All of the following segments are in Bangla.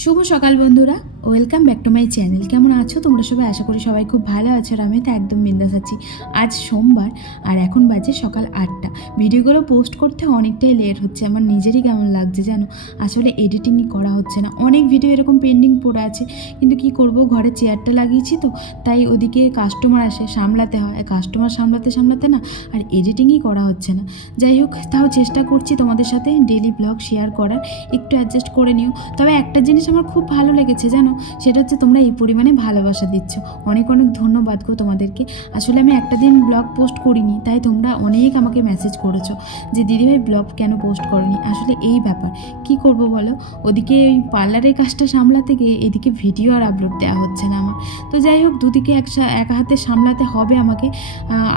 শুভ সকাল বন্ধুরা, welcome back to my channel. কেমন আছো তোমরা সবাই? আশা করি সবাই খুব ভালো আছো। আর আমি তো একদম বিন্দাস আছি। আজ সোমবার আর এখন বাজে সকাল 8টা। ভিডিওগুলো পোস্ট করতে অনেকটাই লেট হচ্ছে, আমার নিজেরই কেমন লাগছে জানো। আসলে এডিটিংই করা হচ্ছে না, অনেক ভিডিও এরকম পেন্ডিং পড়ে আছে, কিন্তু কি করব, ঘরে চেয়ারটা লাগিয়েছি তো, তাই ওদিকে কাস্টমার আসে, সামলাতে হয়। কাস্টমার সামলাতে সামলাতে না আর এডিটিংই করা হচ্ছে না। যাই হোক, তাও চেষ্টা করছি তোমাদের সাথে ডেলি ব্লগ শেয়ার করার, একটু অ্যাডজাস্ট করে নিও। তবে একটা জিনিস আমার খুব ভালো লেগেছে জানো, সেটা হচ্ছে তোমরা এই পরিমাণে ভালোবাসা দিচ্ছ। অনেক অনেক ধন্যবাদ গো তোমাদেরকে। আসলে আমি একটা দিন ব্লগ পোস্ট করিনি, তাই তোমরা অনেক আমাকে মেসেজ করেছো যে দিদিভাই ব্লগ কেন পোস্ট করনি। আসলে এই ব্যাপার, কি করব বলো, ওদিকে ওই পার্লারের কাজটা সামলাতে গিয়ে এদিকে ভিডিও আর আপলোড দেওয়া হচ্ছে না আমার। তো যাই হোক, দুদিকে একা হাতে সামলাতে হবে আমাকে।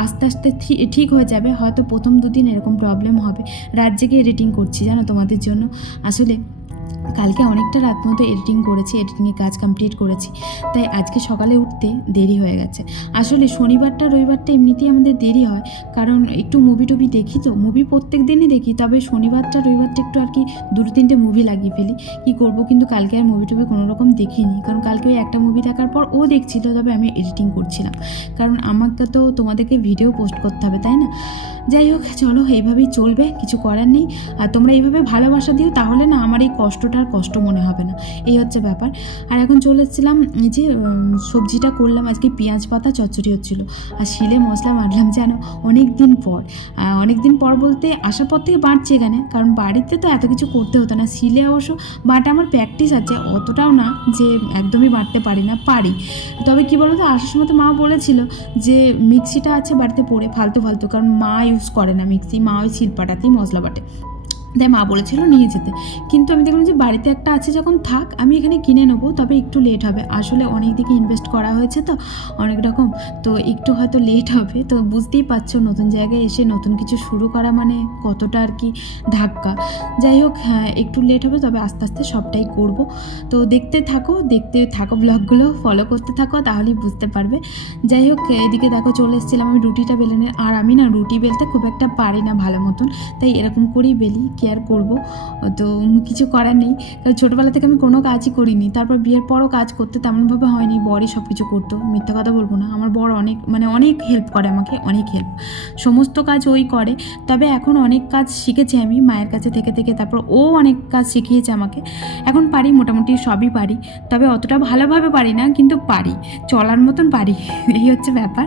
আস্তে আস্তে ঠিক হয়ে যাবে। হয়তো প্রথম দুদিন এরকম প্রবলেম হবে। রাত জেগে এডিটিং করছি জানো তোমাদের জন্য। আসলে কালকে অনেকটা রাত মতো এডিটিং করেছি, এডিটিংয়ের কাজ কমপ্লিট করেছি, তাই আজকে সকালে উঠতে দেরি হয়ে গেছে। আসলে শনিবারটা রবিবারটা এমনিতেই আমাদের দেরি হয়, কারণ একটু মুভি টুভি দেখি তো, মুভি প্রত্যেক দিনই দেখি, তবে শনিবারটা রবিবারটা একটু আর কি দুটো তিনটে মুভি লাগিয়ে ফেলি। কি করব, কিন্তু কালকে আর মুভি টুভি কোনো রকম দেখিনি, কারণ কালকে ওই একটা মুভি দেখার পর ও দেখছিল, তবে আমি এডিটিং করছিলাম, কারণ আমাকে তো তোমাদেরকে ভিডিও পোস্ট করতে হবে, তাই না। যাই হোক, চলো এইভাবেই চলবে, কিছু করার নেই। আর তোমরা এইভাবে ভালোবাসা দিও, তাহলে না আমার এই কষ্টটা আর কষ্ট মনে হবে না, এই হচ্ছে ব্যাপার। আর এখন চলে এসেছিলাম, এই যে সবজিটা করলাম আজকে, পেঁয়াজ পাতা চচ্চড়ি হচ্ছিলো, আর শিলে মশলা বাটলাম যেন অনেক দিন পর বলতে আসার পর থেকে বাটছি এখানে, কারণ বাড়িতে তো এত কিছু করতে হতো না। শিলে অবশ্য বাটা আমার প্র্যাকটিস আছে, অতটাও না যে একদমই বাটতে পারি না, পারি। তবে কি বলো তো, আসার সময় তো মা বলেছিল যে মিক্সিটা আছে বাড়িতে পড়ে ফালতু ফালতু, কারণ মা ইউজ করে না মিক্সি, মা ওই শিলপাটাতেই মশলা বাটে, তাই মা বলেছিল নিয়ে যেতে। কিন্তু আমি দেখলাম যে বাড়িতে একটা আছে যখন, থাক আমি এখানে কিনে নেবো, তবে একটু লেট হবে। আসলে অনেক দিকে ইনভেস্ট করা হয়েছে তো অনেক রকম, তো একটু হয়তো লেট হবে। তো বুঝতেই পারছো, নতুন জায়গায় এসে নতুন কিছু শুরু করা মানে কতটা আর কি ধাক্কা। যাই হোক, হ্যাঁ একটু লেট হবে, তবে আস্তে আস্তে সবটাই করব। তো দেখতে থাকো ব্লগগুলো, ফলো করতে থাকো, তাহলেই বুঝতে পারবে। যাই হোক, এদিকে দেখো চলে এসেছিলাম আমি রুটিটা বেলে। আর আমি না রুটি বেলতে খুব একটা পারি না ভালো মতন, তাই এরকম করেই বেলি, কেয়ার করব। তো কিছু করার নেই, কারণ ছোটোবেলা থেকে আমি কোনো কাজই করিনি। তারপর বিয়ের পরও কাজ করতে তেমনভাবে হয়নি, বরই সব কিছু করতো, মিথ্যা কথা বলবো না। আমার বর অনেক হেল্প করে আমাকে, অনেক হেল্প, সমস্ত কাজ ওই করে। তবে এখন অনেক কাজ শিখেছি আমি মায়ের কাছে থেকে থেকে, তারপর ও অনেক কাজ শিখিয়েছে আমাকে। এখন পারি, মোটামুটি সবই পারি, তবে অতটা ভালোভাবে পারি না, কিন্তু পারি, চলার মতন পারি। এই হচ্ছে ব্যাপার।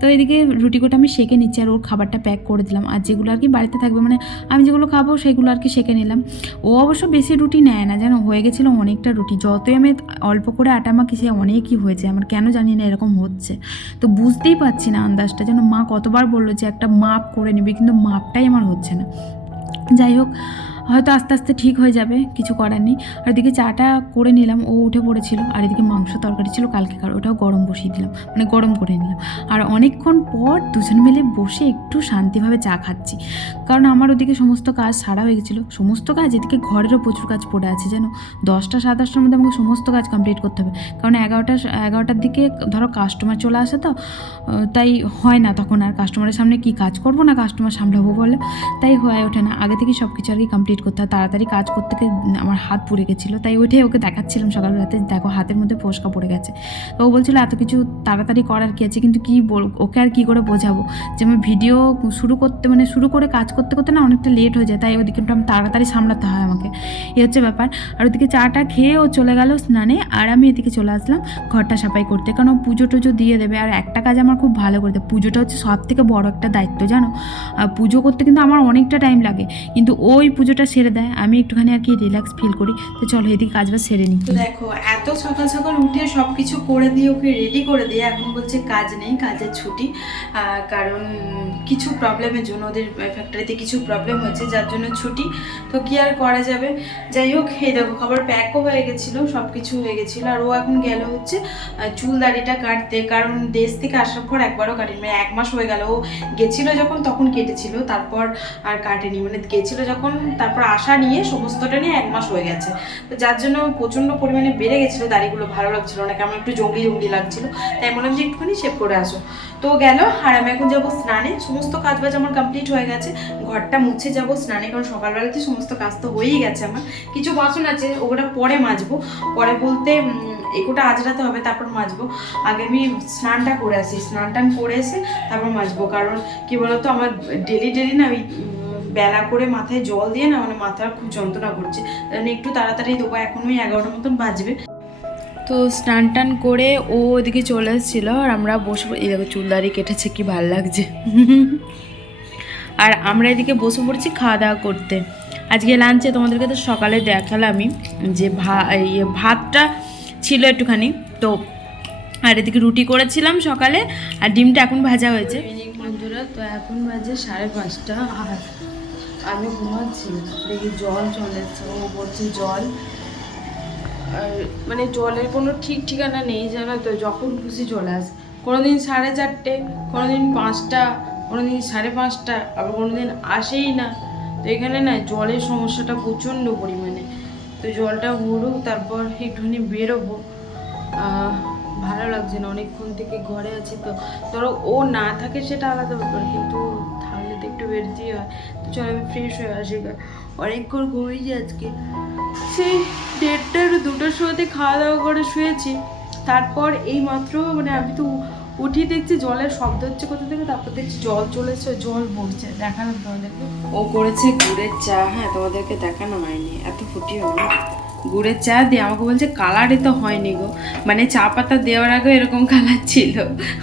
তো এদিকে রুটিগুলো আমি সেঁকে নিচ্ছি, আর ওর খাবারটা প্যাক করে দিলাম। আর যেগুলো আর কি বাড়িতে থাকবে, মানে আমি যেগুলো খাবো সেগুলো আর কি সেঁকে নিলাম। ও অবশ্য বেশি রুটি নেয় না, যেন হয়ে গেছিলো অনেকটা রুটি। যতই আমি অল্প করে আটা মাখি, সে অনেকই হয়েছে, আমার কেন জানি না এরকম হচ্ছে। তো বুঝতেই পারছি না আন্দাজটা, যেন মা কতবার বললো যে একটা মাপ করে নিবি, কিন্তু মাপটাই আমার হচ্ছে না। যাই হোক, হয়তো আস্তে আস্তে ঠিক হয়ে যাবে, কিছু করার নেই। আর এদিকে চাটা করে নিলাম, ও উঠে পড়েছিল। আর এদিকে মাংস তরকারি ছিল কালকেকার, ওটাও গরম বসিয়ে দিলাম, মানে গরম করে নিলাম। আর অনেকক্ষণ পর দুজন মিলে বসে একটু শান্তিভাবে চা খাচ্ছি, কারণ আমার ওদিকে সমস্ত কাজ সারা হয়ে গেছিলো। সমস্ত কাজ, এদিকে ঘরেরও প্রচুর কাজ পড়ে আছে যেন। 10টা 10:30টার মধ্যে আমাকে সমস্ত কাজ কমপ্লিট করতে হবে, কারণ 11টার দিকে ধরো কাস্টমার চলে আসে তো, তাই হয় না তখন আর কাস্টমারের সামনে কি কাজ করবো না কাস্টমার সামলাবো বলে, তাই হয়ে ওঠে না। আগে থেকে সব কিছু আর কি কমপ্লিট করতে হয়, তাড়াতাড়ি কাজ করতে আমার হাত পুড়ে গেছিলো, তাই ওইটাই ওকে দেখাচ্ছিলাম সকালবেলাতে, দেখো হাতের মধ্যে ফোসকা পড়ে গেছে। তো ও বলছিল এত কিছু তাড়াতাড়ি করার কি আছে, কিন্তু ওকে আর কি করে বোঝাবো যে আমি ভিডিও শুরু করে কাজ করতে করতে না অনেকটা লেট হয়ে যায়, তাই ওদিকে আমি তাড়াতাড়ি সামলাতে হয় আমাকে, এই হচ্ছে ব্যাপার। আর ওদিকে চাটা খেয়ে ও চলে গেল স্নানে, আর আমি এদিকে চলে আসলাম ঘরটা সাফাই করতে, কারণ ও পুজো টুজো দিয়ে দেবে। আর একটা কাজ আমার খুব ভালো করে দেয়, পুজোটা হচ্ছে সব থেকে বড় একটা দায়িত্ব জানো। আর পুজো করতে কিন্তু আমার অনেকটা টাইম লাগে, কিন্তু ওই পুজোটা সেরে দেয়, আমি একটুখানি আর কি রিল্যাক্স ফিল করি। তো চলো এদিকে কাজবাজ সেরে নিই। তো দেখো, এত সকাল সকাল উঠে সব কিছু করে দিয়ে ওকে রেডি করে দিয়ে এখন বলছে কাজ নেই, কাজের ছুটি, কারণ কিছু প্রবলেমের জন্য, ওদের ফ্যাক্টরিতে কিছু প্রবলেম হয়েছে, যার জন্য ছুটি। তো কি আর করা যাবে। যাই হোক, এই দেখো খাবার প্যাকও হয়ে গেছিলো, সব কিছু হয়ে গেছিলো। আর ও এখন গেল হচ্ছে চুল দাড়িটা কাটতে, কারণ দেশ থেকে আসার পর একবারও কাটেনি, মানে 1 মাস হয়ে গেল। ও গেছিলো যখন তখন কেটেছিল, তারপর আর কাটেনি, মানে গেছিলো যখন তারপর তারপর আসা নিয়ে সমস্তটা নিয়ে 1 মাস হয়ে গেছে। তো যার জন্য প্রচণ্ড পরিমাণে বেড়ে গেছিলো দাড়িগুলো, ভালো লাগছিল না, কেমন একটু জঙ্গলি জঙ্গলি লাগছিলো। তাই বললাম যে একটুখানি শেভ করে আসো। তো গেল, আর আমি এখন যাবো স্নানে। সমস্ত কাজ বাজ আমার কমপ্লিট হয়ে গেছে, ঘরটা মুছে যাবো স্নানে, কারণ সকালবেলাতে সমস্ত কাজ তো হয়েই গেছে। আমার কিছু বাসন আছে, ওটা পরে মাজবো। পরে বলতে এগুলোটা আজরাতে হবে, তারপর মাজবো। আগে আমি স্নানটা করে আসি, স্নান টান করে এসে তারপর মাজবো। কারণ কি বলতো, আমার ডেলি না ওই বেলা করে মাথায় জল দিয়ে না, মানে মাথার খুব যন্ত্রণা করছে। একটু তাড়াতাড়ি দেবো, এখন ওই 11টা মতন বাজবে। তো স্নান টান করে ও ওদিকে চলে এসেছিলো, আর আমরা বসে, এই দেখো চুল দাড়ি কেটেছে, কি ভালো লাগছে। আর আমরা এদিকে বসে পড়ছি খাওয়া দাওয়া করতে। আজকে লাঞ্চে তোমাদেরকে তো সকালে দেখালামই যে ভাতটা ছিল একটুখানি, তো আর এদিকে রুটি করেছিলাম সকালে, আর ডিমটা এখন ভাজা হয়েছে। বন্ধুরা, তো এখন বাজে 5:30, আর আমি ঘুমাচ্ছি। দেখি জল চলে যাচ্ছে, ও বলছে জল, আর মানে জলের কোনো ঠিক ঠিকানা নেই জানো তো, যখন খুশি চলে আসে। কোনোদিন 4:30, কোনোদিন 5টা, কোনোদিন 5:30, আবার কোনোদিন আসেই না। তো এখানে না জলের সমস্যাটা প্রচণ্ড পরিমাণে। তো জলটা ভরুক, তারপর একটুখানি বেরোবো। ভালো লাগছে না, অনেকক্ষণ থেকে ঘরে আছি। তো ধরো ও না থাকে সেটা আলাদা ব্যাপার, কিন্তু থাকলে তো একটু বেরোতেই হয়। তো চলো আমি ফ্রেশ হয়ে আসি, অনেকক্ষণ ঘুমিয়েছি আজকে। সেই 1:30 2টার সময়তে খাওয়া দাওয়া করে শুয়েছি। তারপর এই মাত্র মানে আমি তো উঠি, দেখছি জলের শব্দ হচ্ছে কোথা থেকে, তারপর দেখছি জল চলেছে, জল ভরছে। দেখালাম তোমাদেরকে, ও করেছে গুড়ের চা। হ্যাঁ, তোমাদেরকে দেখানো হয়নি, এত ফুটিও না। গুড়ের চা দিয়ে আমাকে বলছে কালারই তো হয়নি গো, মানে চা পাতা দেওয়ার আগে এরকম কালার ছিল,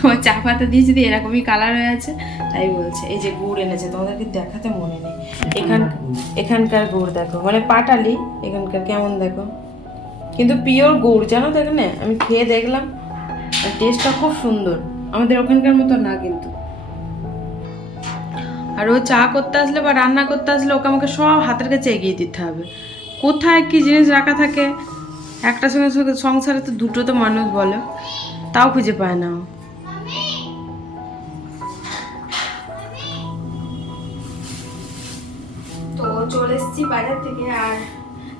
ও চা পাতা দিয়ে যদি এরকমই কালার হয়ে আছে, তাই বলছে। এই যে গুড় এনেছে, তোমাদেরকে দেখাতে মনে নেই। এখানকার গুড় দেখো, মানে পাটালি এখানকার, কেমন দেখো, কিন্তু পিওর গুড় জানো তো। এখানে আমি খেয়ে দেখলাম, টেস্টটা খুব সুন্দর, আমাদের ওখানকার মতো না কিন্তু। আর ও চা করতে আসলে বা রান্না করতে আসলে ওকে আমাকে সব হাতের কাছে এগিয়ে দিতে হবে। কোথায় কি জিনিস রাখা থাকে, একটা সঙ্গে সংসারে তো দুটো তো মানুষ বলে, তাও খুঁজে পায় না। তো চলে এসেছি বাজার থেকে, আর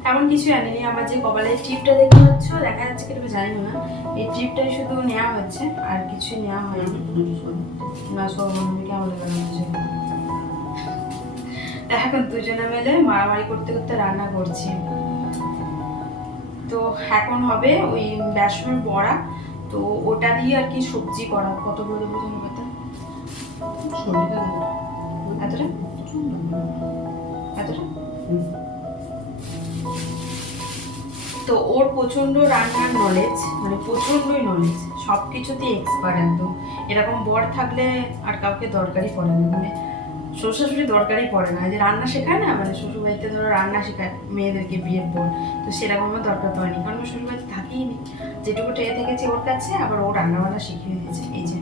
এমন কিছু আনিনি। আমার যে কপালের টিপটা দেখতে পাচ্ছ, দেখা যাচ্ছে কিন্তু জানি না, এই টিপটাই শুধু নেওয়া হচ্ছে, আর কিছুই নেওয়া হয়নি। না সব কেমন লাগছে, এখন দুজনে মিলে মারামারি করতে করতে রান্না করছি। তো এখন হবে ওই বেসনের বড়া, তো ওটা দিয়ে আর কি সবজি করা। কত বড় দেবো ধনে পাতা, এতটা এতটা। তো ওর প্রচণ্ড রান্নার নলেজ, মানে প্রচণ্ডই নলেজ, সব কিছুতেই এক্সপার্ট একদম। এরকম বর থাকলে আর কাউকে দরকারই পড়ে না, মানে শ্বশুর শাশুড়ি দরকারই পড়ে না। যে রান্না শেখায় না, মানে শ্বশুরবাড়িতে ধরো রান্না শেখায় মেয়েদেরকে বিয়ের পর, তো সেরকম আমার দরকার পড়েনি, কারণ আমার শ্বশুরবাড়িতে থাকেই নি। যেটুকু টেয়ে থেকেছি ওর কাছে, আবার ও রান্নাবান্না শিখিয়ে দিয়েছে। এই যে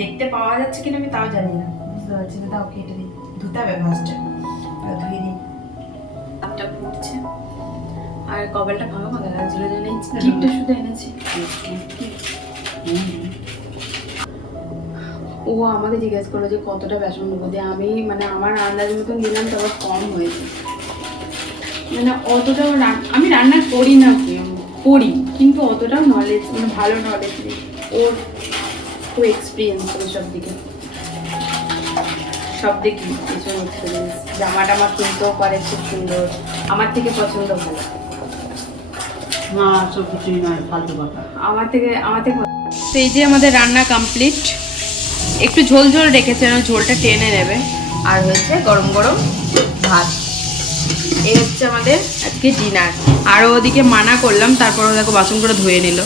দেখতে পাওয়া যাচ্ছে কিনা আমি তাও জানি না, বুঝতে পারছি না। তাও কেটে দিই, ধুতে হবে ফার্স্টে, ধুয়ে দিই। আপটা ফুটছে, আর কবেলটা ভাঙা ভাঙা লাগছিল, জন্য টিপটা শুধু এনেছি। ও আমাকে জিজ্ঞেস করলো যে কতটা বেসন নেবো, দিয়ে আমি মানে আমার আন্দাজ মতন দিলাম, তারপর কম হয়েছে। মানে অতটাও আমি রান্না করি না, করি কিন্তু অতটাও নলেজ, মানে ভালো নলেজ নেই। ওর খুব এক্সপিরিয়েন্স ওই সব দিকে, সব দিকে ভীষণ এক্সপিরিয়েন্স। জামা টামা কিনতেও পারে খুব সুন্দর, আমার থেকে পছন্দ ভালো। না সব কিছুই নয়, ফালতু কথা। আমার থেকে তো এই যে আমাদের রান্না কমপ্লিট। একটু ঝোল ঝোল রেখেছে, ঝোলটা টেনে নেবে। আর হচ্ছে গরম গরম ভাত। এই হচ্ছে আমাদের আজকে ডিনার। আর ওদিকে মানা করলাম, তারপর দেখো বাসন করে ধুয়ে নিল।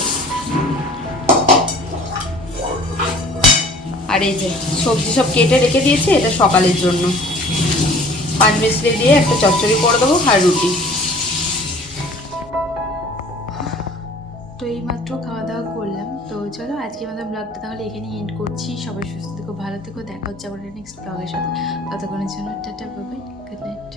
আর এই যে সবজি সব কেটে রেখে দিয়েছে, এটা সকালের জন্য। 5 মিনিট দিয়ে একটা চচ্চড়ি করে দেবো, আর রুটি। তো এইমাত্র খাওয়া দাওয়া করলাম। তো চলো আজকে আমাদের ব্লগটা তাহলে এখানেই এন্ড করছি। সবাই সুস্থ থেকো, ভালো থেকো, দেখা হচ্ছে আবার নেক্সট ব্লগের সাথে। ততক্ষণের জন্য tata, bye bye, good night.